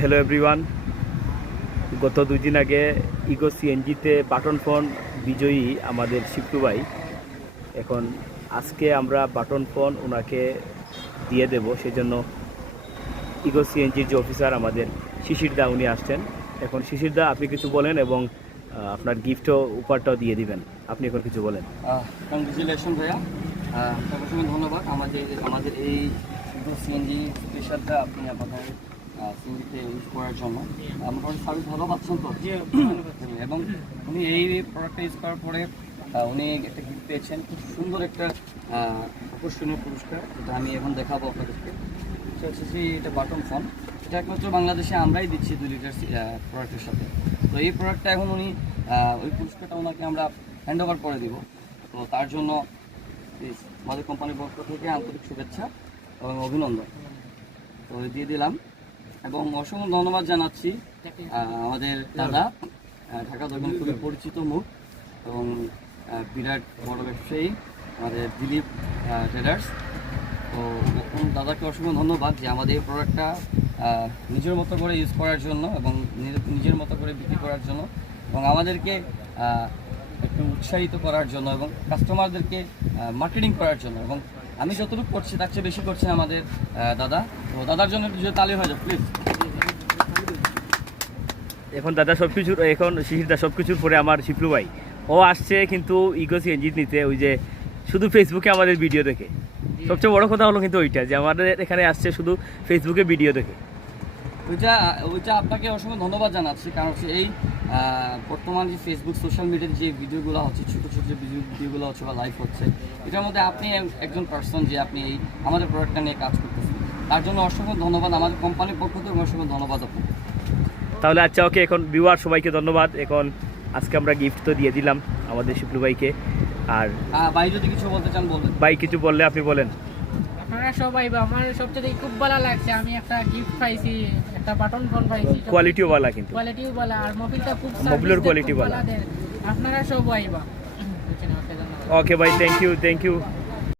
Hello everyone, গত 2 দিন আগে ইগো সিএনজিতে বাটন ফোন বিজয়ী আমাদের শিপ্টু ভাই। এখন আজকে আমরা বাটন ফোন ওনাকে দিয়ে দেব, সেই জন্য ইগো সিএনজির যে অফিসার আমাদের শিশির দা উনি আসছেন। এখন শিশির দা, আপনি কিছু বলেন এবং আপনার গিফটও উপহারটাও দিয়ে দিবেন। আপনি এখন কিছু বলেন। কংগ্রেচুলেশন ভাইয়া, সবসময় ধন্যবাদ আমাদের এই ইগো সিএনজি স্পেশালটা আপনি আপনাদের সিএনজিতে ইউজ করার জন্য। মোটামুটি সার্ভিস ভালো পাচ্ছেন তো? এবং উনি এই প্রোডাক্টটা ইউজ করার পরে উনি একটা গিফট পেয়েছেন, খুব সুন্দর একটা আকর্ষণীয় পুরস্কার, যেটা আমি এখন দেখাবো আপনাদেরকে। সেটা হচ্ছে এটা বাটন ফোন। এটা একমাত্র বাংলাদেশে আমরাই দিচ্ছি 2 লিটার প্রোডাক্টের সাথে। তো এই প্রোডাক্টটা এখন উনি ওই পুরস্কারটা ওনাকে আমরা হ্যান্ড ওভার করে দিব। তো তার জন্য আমাদের কোম্পানির পক্ষ থেকে আন্তরিক শুভেচ্ছা এবং অভিনন্দন তো দিয়ে দিলাম। এবং অসংখ্য ধন্যবাদ জানাচ্ছি আমাদের দাদা, ঢাকা দক্ষিণ খুবই পরিচিত মুখ এবং বিরাট বড় ব্যবসায়ী আমাদের দিলীপ ট্রেডার্স। তো দাদাকে অসংখ্য ধন্যবাদ যে আমাদের এই প্রোডাক্টটা নিজের মতো করে ইউজ করার জন্য এবং নিজের মতো করে বিক্রি করার জন্য এবং আমাদেরকে একটু উৎসাহিত করার জন্য এবং কাস্টমারদেরকে মার্কেটিং করার জন্য। এবং আমি যতটুকু করছি তার চেয়ে বেশি করছে আমাদের দাদা। তো দাদার জন্য কিছু তালি হয়ে যাবে প্লিজ। এখন দাদা সব কিছুর, এখন শিশিরদা সব কিছুর পরে আমার শিপলু ভাই ও আসছে কিন্তু ইগো সিএনজি নিতে, ওই যে শুধু ফেসবুকে আমাদের ভিডিও দেখে। সবচেয়ে বড় কথা হলো কিন্তু ওইটা যে আমাদের এখানে আসছে শুধু ফেসবুকে ভিডিও দেখে। ওইটা আপনাকে অসংখ্য ধন্যবাদ জানাচ্ছি, কারণ হচ্ছে এই বর্তমান যে ফেসবুক সোশ্যাল মিডিয়ার যে ভিডিওগুলো হচ্ছে, ছোটো ছোটো যে ভিডিওগুলো হচ্ছে বা লাইভ হচ্ছে, এটার মধ্যে আপনি একজন পার্সন যে আপনি এই আমাদের প্রোডাক্টটা নিয়ে কাজ করতেছেন, তার জন্য অসংখ্য ধন্যবাদ আমাদের কোম্পানির পক্ষ থেকে। অসংখ্য ধন্যবাদ আপনাকে। তাহলে আচ্ছা, ওকে, এখন ভিউয়ার সবাইকে ধন্যবাদ। এখন আজকে আমরা গিফট তো দিয়ে দিলাম আমাদের শিপলু ভাইকে। আর ভাই যদি কিছু বলতে চান বলবেন। ভাই কিছু বললে আপনি বলেন। আপনারা সবাই, আমার সবচেয়ে খুব ভালো লাগছে, আমি একটা গিফট পাইছি, একটা বাটন ফোন পাইছি, কোয়ালিটিও ভালো, কিন্তু কোয়ালিটিও ভালো, আর মোবাইলটা খুব মোবাইলের কোয়ালিটি ভালো। আপনারা সবাই বা ওকে ভাই, থ্যাংক ইউ।